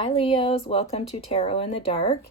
Hi Leos, welcome to Tarot in the Dark.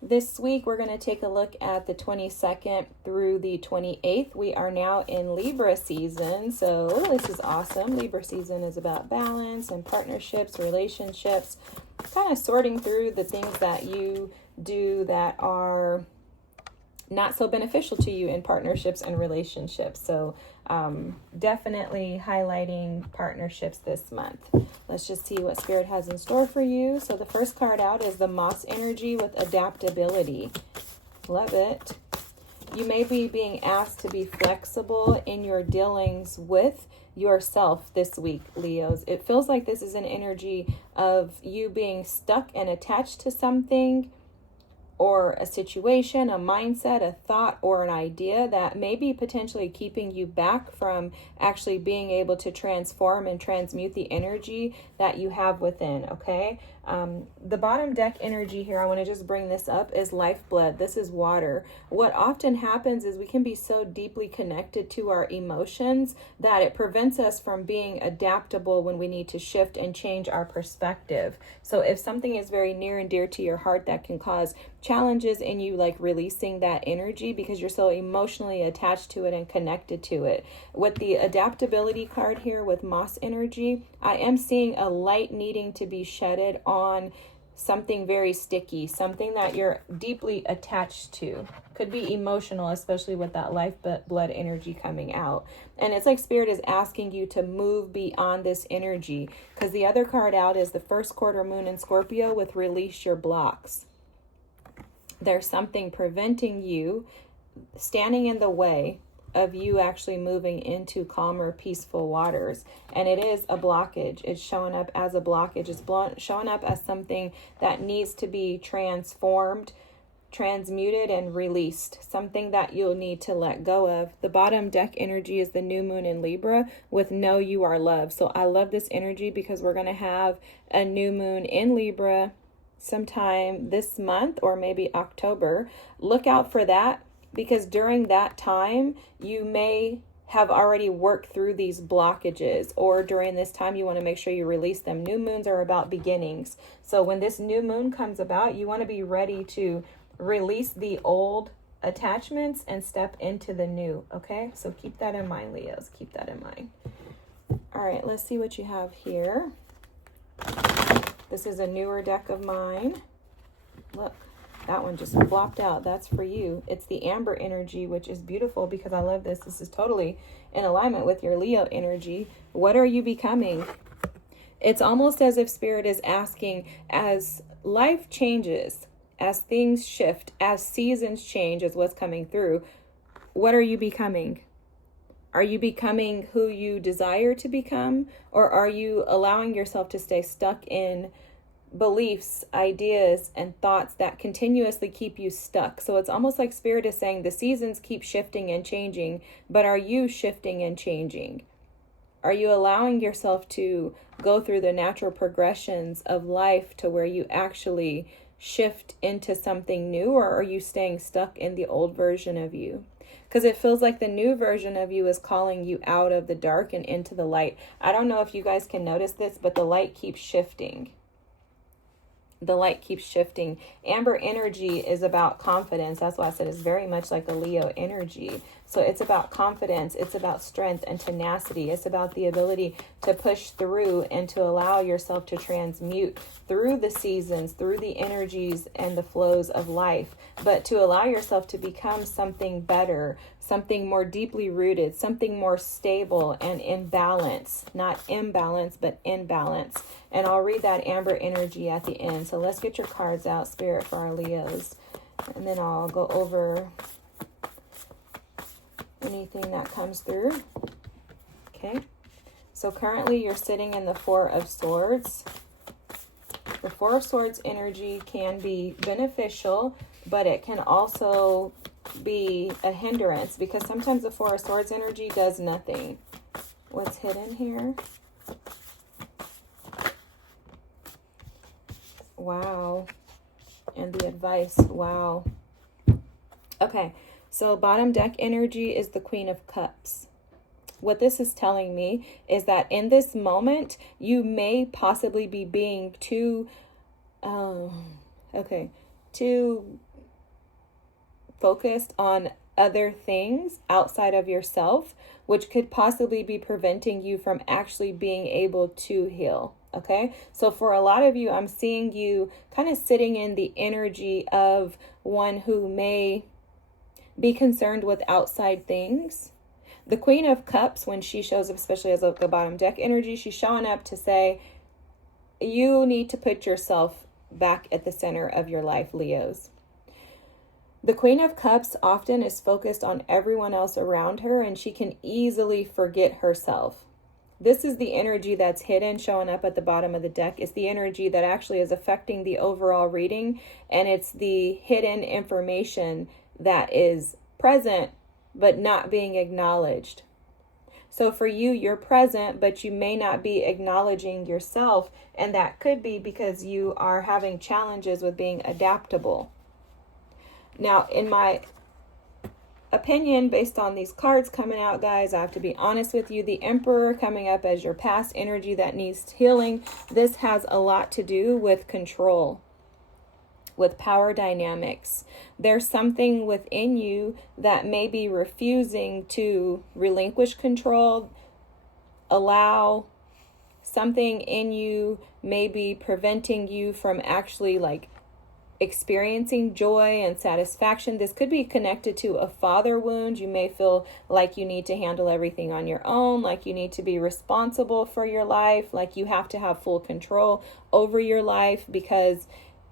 This week we're going to take a look at the 22nd through the 28th. We are now in Libra season, so this is awesome. Libra season is about balance and partnerships, relationships, kind of sorting through the things that you do that are not so beneficial to you in partnerships and relationships. So definitely highlighting partnerships this month. Let's just see what Spirit has in store for you. So the first card out is the Moss energy with adaptability. Love it. You may be being asked to be flexible in your dealings with yourself this week, Leos. It feels like this is an energy of you being stuck and attached to something, or a situation, a mindset, a thought, or an idea that may be potentially keeping you back from actually being able to transform and transmute the energy that you have within, okay? The bottom deck energy here, I want to just bring this up, is lifeblood. This is water. What often happens is we can be so deeply connected to our emotions that it prevents us from being adaptable when we need to shift and change our perspective. So if something is very near and dear to your heart, that can cause challenges in you, like releasing that energy because you're so emotionally attached to it and connected to it. With the adaptability card here with Moss energy, I am seeing a light needing to be shedded on something very sticky, something that you're deeply attached to. Could be emotional, especially with that lifeblood energy coming out. And it's like Spirit is asking you to move beyond this energy, because the other card out is the first quarter moon in Scorpio with release your blocks. There's something preventing you, standing in the way of you actually moving into calmer, peaceful waters. And it is a blockage. It's showing up as a blockage. It's showing up as something that needs to be transformed, transmuted, and released. Something that you'll need to let go of. The bottom deck energy is the new moon in Libra with know you are loved. So I love this energy because we're going to have a new moon in Libra sometime this month or maybe October. Look out for that, because during that time you may have already worked through these blockages, or during this time you want to make sure you release them. New moons are about beginnings. So when this new moon comes about, you want to be ready to release the old attachments and step into the new. Okay, so keep that in mind, Leos. Keep that in mind. All right, let's see what you have here. This is a newer deck of mine. Look, that one just flopped out. That's for you. It's the amber energy, which is beautiful because I love this. This is totally in alignment with your Leo energy. What are you becoming? It's almost as if Spirit is asking, as life changes, as things shift, as seasons change, is what's coming through, what are you becoming? Are you becoming who you desire to become, or are you allowing yourself to stay stuck in beliefs, ideas, and thoughts that continuously keep you stuck? So it's almost like Spirit is saying the seasons keep shifting and changing, but are you shifting and changing? Are you allowing yourself to go through the natural progressions of life to where you actually shift into something new, or are you staying stuck in the old version of you? Because it feels like the new version of you is calling you out of the dark and into the light. I don't know if you guys can notice this, but the light keeps shifting. The light keeps shifting. Amber energy is about confidence. That's why I said it's very much like a Leo energy. So it's about confidence. It's about strength and tenacity. It's about the ability to push through and to allow yourself to transmute through the seasons, through the energies and the flows of life, but to allow yourself to become something better, something more deeply rooted, something more stable and in balance. Not imbalance, but in balance. And I'll read that amber energy at the end. So let's get your cards out, Spirit, for our Leos. And then I'll go over anything that comes through. Okay. So currently you're sitting in the Four of Swords. The Four of Swords energy can be beneficial, but it can also be a hindrance, because sometimes the Four of Swords energy does nothing. What's hidden here? Wow. And the advice. Wow. Okay. So bottom deck energy is the Queen of Cups. What this is telling me is that in this moment, you may possibly be being too Okay, too focused on other things outside of yourself, which could possibly be preventing you from actually being able to heal. Okay, so for a lot of you, I'm seeing you kind of sitting in the energy of one who may be concerned with outside things. The Queen of Cups, when she shows up, especially as a bottom deck energy, she's showing up to say, you need to put yourself back at the center of your life, Leos. The Queen of Cups often is focused on everyone else around her, and she can easily forget herself. This is the energy that's hidden, showing up at the bottom of the deck. It's the energy that actually is affecting the overall reading, and it's the hidden information that is present but not being acknowledged. So for you, you're present, but you may not be acknowledging yourself, and that could be because you are having challenges with being adaptable. Now, in my opinion, based on these cards coming out, guys, I have to be honest with you. The Emperor coming up as your past energy that needs healing. This has a lot to do with control, with power dynamics. There's something within you that may be refusing to relinquish control, allow something in you, may be preventing you from actually experiencing joy and satisfaction. This could be connected to a father wound. You may feel like you need to handle everything on your own, like you need to be responsible for your life, like you have to have full control over your life because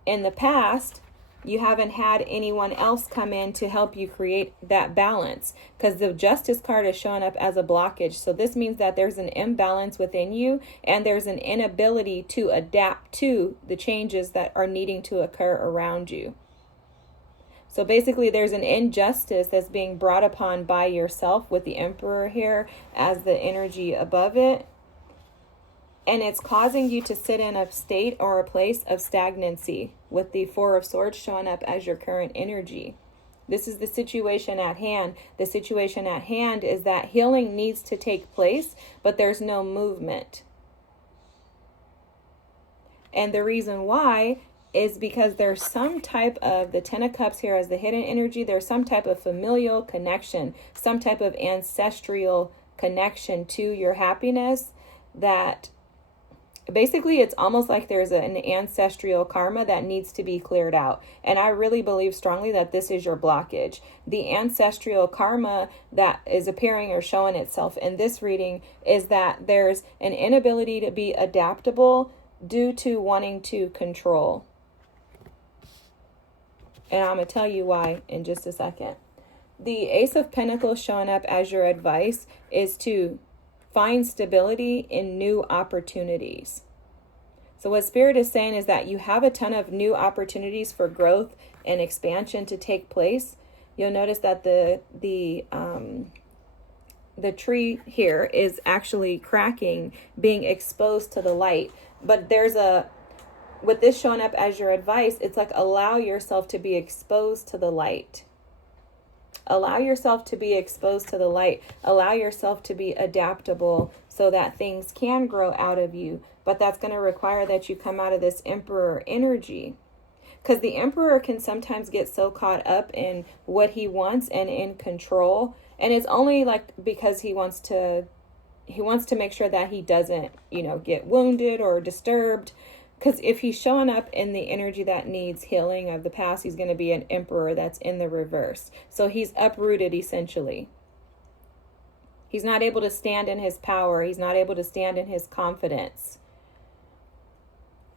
in the past, you haven't had anyone else come in to help you create that balance, because the Justice card is showing up as a blockage. So this means that there's an imbalance within you and there's an inability to adapt to the changes that are needing to occur around you. So basically there's an injustice that's being brought upon by yourself with the Emperor here as the energy above it. And it's causing you to sit in a state or a place of stagnancy with the Four of Swords showing up as your current energy. This is the situation at hand. The situation at hand is that healing needs to take place, but there's no movement. And the reason why is because there's some type of, the Ten of Cups here as the hidden energy, there's some type of familial connection, some type of ancestral connection to your happiness that basically, it's almost like there's an ancestral karma that needs to be cleared out. And I really believe strongly that this is your blockage. The ancestral karma that is appearing or showing itself in this reading is that there's an inability to be adaptable due to wanting to control. And I'm going to tell you why in just a second. The Ace of Pentacles showing up as your advice is to find stability in new opportunities. So what Spirit is saying is that you have a ton of new opportunities for growth and expansion to take place. You'll notice that the tree here is actually cracking, being exposed to the light. But with this showing up as your advice, it's like allow yourself to be exposed to the light. Allow yourself to be exposed to the light. Allow yourself to be adaptable so that things can grow out of you. But that's going to require that you come out of this Emperor energy. Because the Emperor can sometimes get so caught up in what he wants and in control. And it's only because he wants to make sure that he doesn't, get wounded or disturbed. Because if he's showing up in the energy that needs healing of the past, he's going to be an Emperor that's in the reverse. So he's uprooted, essentially. He's not able to stand in his power. He's not able to stand in his confidence.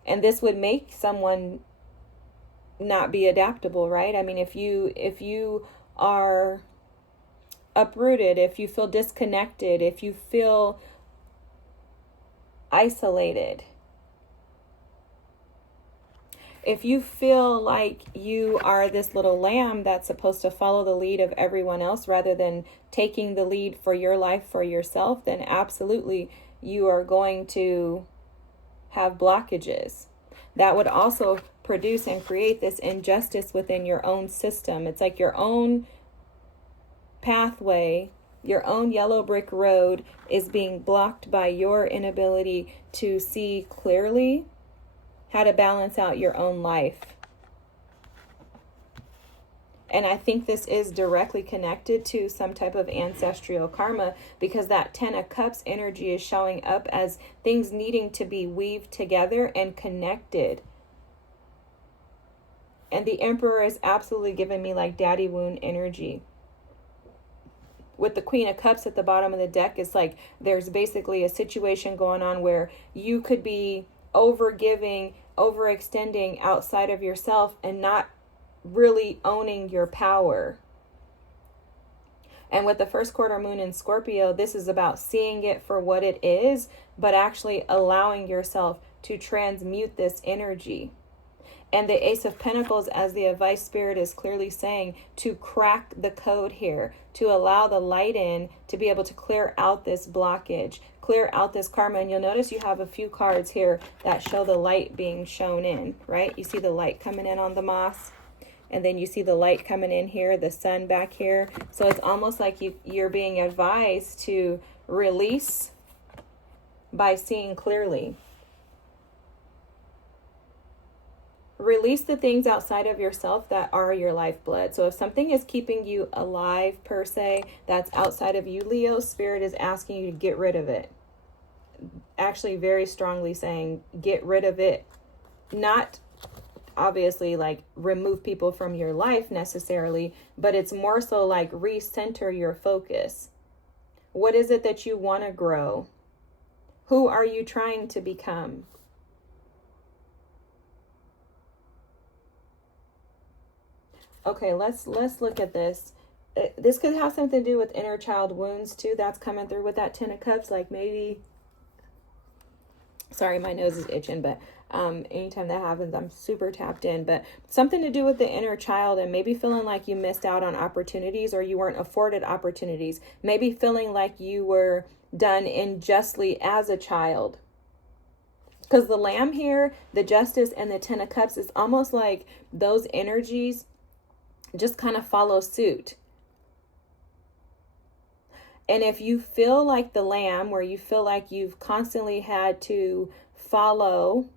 And this would make someone not be adaptable, right? I mean, if you are uprooted, if you feel disconnected, if you feel isolated, if you feel like you are this little lamb that's supposed to follow the lead of everyone else rather than taking the lead for your life, for yourself, then absolutely you are going to have blockages. That would also produce and create this injustice within your own system. It's like your own pathway, your own yellow brick road is being blocked by your inability to see clearly how to balance out your own life. And I think this is directly connected to some type of ancestral karma, because that 10 of Cups energy is showing up as things needing to be weaved together and connected. And the Emperor is absolutely giving me like daddy wound energy. With the Queen of Cups at the bottom of the deck, it's like there's basically a situation going on where you could be overgiving, overextending outside of yourself and not really owning your power. And with the first quarter moon in Scorpio, this is about seeing it for what it is, but actually allowing yourself to transmute this energy. And the Ace of Pentacles, as the advice spirit is clearly saying, to crack the code here, to allow the light in, to be able to clear out this blockage, clear out this karma. And you'll notice you have a few cards here that show the light being shown in, right? You see the light coming in on the moss. And then you see the light coming in here, the sun back here. So it's almost like you're being advised to release by seeing clearly. Release the things outside of yourself that are your lifeblood. So if something is keeping you alive per se, that's outside of you, Leo, Spirit is asking you to get rid of it. Actually very strongly saying, get rid of it. Not obviously like remove people from your life necessarily, but it's more so like recenter your focus. What is it that you want to grow? Who are you trying to become? Okay, let's look at this. This could have something to do with inner child wounds too. That's coming through with that 10 of Cups. Like maybe, sorry, my nose is itching, but anytime that happens, I'm super tapped in. But something to do with the inner child, and maybe feeling like you missed out on opportunities or you weren't afforded opportunities. Maybe feeling like you were done unjustly as a child. Because the Lamb here, the Justice, and the 10 of Cups, is almost like those energies just kind of follow suit. And if you feel like the Lamb, where you feel like you've constantly had to follow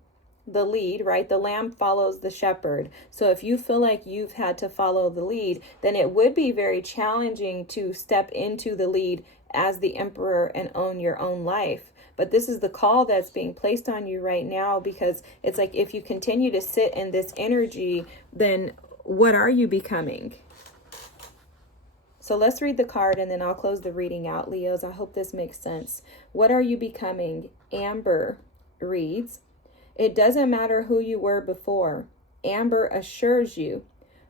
the lead, right? The Lamb follows the shepherd. So if you feel like you've had to follow the lead, then it would be very challenging to step into the lead as the Emperor and own your own life. But this is the call that's being placed on you right now, because it's like if you continue to sit in this energy, then what are you becoming? So let's read the card and then I'll close the reading out, Leos. I hope this makes sense. What are you becoming? Amber reads, it doesn't matter who you were before. Amber assures you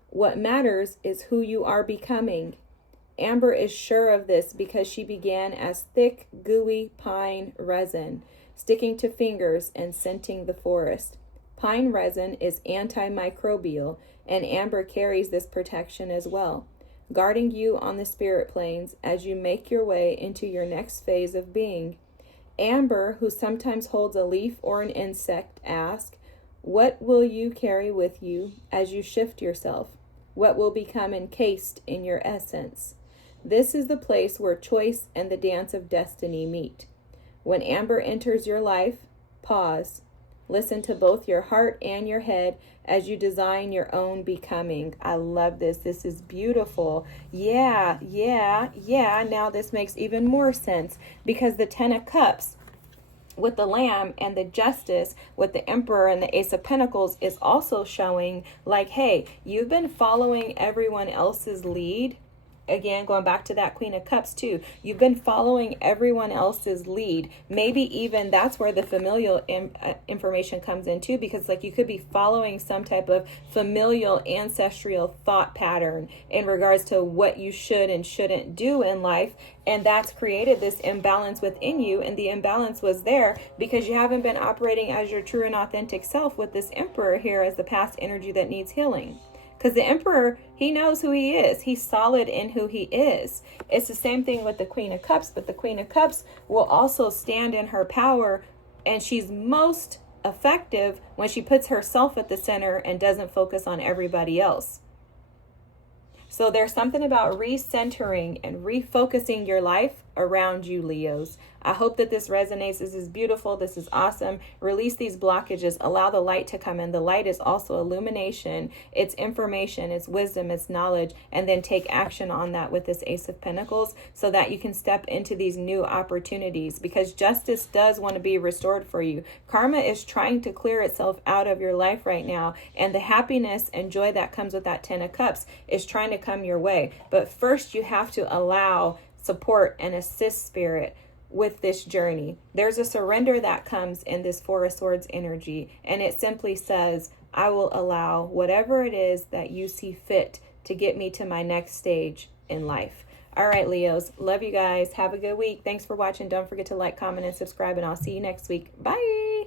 what matters is who you are becoming. Amber is sure of this because she began as thick, gooey pine resin, sticking to fingers and scenting the forest. Pine resin is antimicrobial, and amber carries this protection as well, guarding you on the spirit planes as you make your way into your next phase of being. Amber, who sometimes holds a leaf or an insect, asks, what will you carry with you as you shift yourself? What will become encased in your essence? This is the place where choice and the dance of destiny meet. When amber enters your life, pause. Listen to both your heart and your head as you design your own becoming. I love this. This is beautiful. Yeah. Now this makes even more sense, because the 10 of Cups with the Lamb and the Justice with the Emperor and the Ace of Pentacles is also showing like, hey, you've been following everyone else's lead. Again, going back to that Queen of Cups too, you've been following everyone else's lead. Maybe even that's where the familial information comes in too, because like you could be following some type of familial ancestral thought pattern in regards to what you should and shouldn't do in life. And that's created this imbalance within you. And the imbalance was there because you haven't been operating as your true and authentic self with this Emperor here as the past energy that needs healing. Because the Emperor, he knows who he is. He's solid in who he is. It's the same thing with the Queen of Cups, but the Queen of Cups will also stand in her power, and she's most effective when she puts herself at the center and doesn't focus on everybody else. So there's something about recentering and refocusing your life around you, Leos. I hope that this resonates. This is beautiful. This is awesome. Release these blockages. Allow the light to come in. The light is also illumination. It's information. It's wisdom. It's knowledge. And then take action on that with this Ace of Pentacles so that you can step into these new opportunities, because justice does want to be restored for you. Karma is trying to clear itself out of your life right now. And the happiness and joy that comes with that 10 of Cups is trying to come your way. But first you have to allow support and assist spirit with this journey. There's a surrender that comes in this Four of Swords energy, and it simply says, I will allow whatever it is that you see fit to get me to my next stage in life. All right, Leos, love you guys. Have a good week. Thanks for watching. Don't forget to like, comment, and subscribe, and I'll see you next week. Bye.